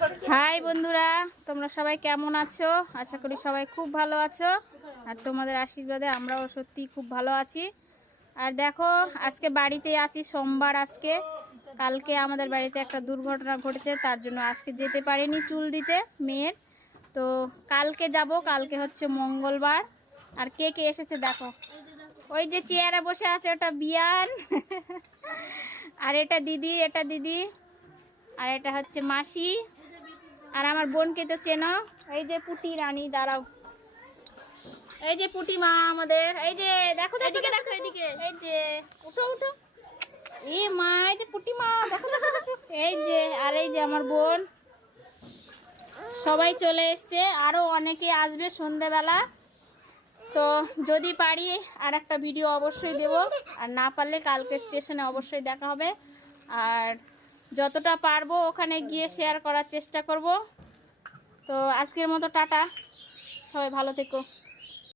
High বন্ধুরা, তোমরা সবাই কেমন আছো? আশা করি সবাই খুব ভালো আছো। আর তোমাদের আশীর্বাদে আমরাও সত্যি খুব ভালো আছি। আর দেখো, আজকে বাড়িতে আছি, সোমবার আজকে। কালকে আমাদের বাড়িতে একটা দুর্ঘটনা ঘটেছে, তার জন্য আজকে যেতে পারিনি চুল দিতে মেয়ের। তো কালকে যাব, কালকে হচ্ছে মঙ্গলবার। আর কে কে এসেছে দেখো, ওই যে চেয়ারে বসে আছে ওটা বিয়ান আর এটা দিদি, আর এটা হচ্ছে মাসি। আর আমার বোনকে তো চেনো, এই যে পুটি রানী, দাঁড়াও, এই যে পুটি মা আমাদের, এই যে দেখো দেখো দেখো এদিকে, এই যে উঠো উঠো, এই মা, এই যে পুটি মা, দেখো দেখো দেখো, এই যে, আর এই যে আমার বোন, সবাই চলে এসছে। আরো অনেকে আসবে সন্ধেবেলা। তো যদি পারি আর একটা ভিডিও অবশ্যই দেব, আর না পারলে কালকে স্টেশনে অবশ্যই দেখা হবে। আর যতটা পারবো ওখানে গিয়ে শেয়ার করার চেষ্টা করব। তো আজকের মতো টাটা, সবাই ভালো থেকো।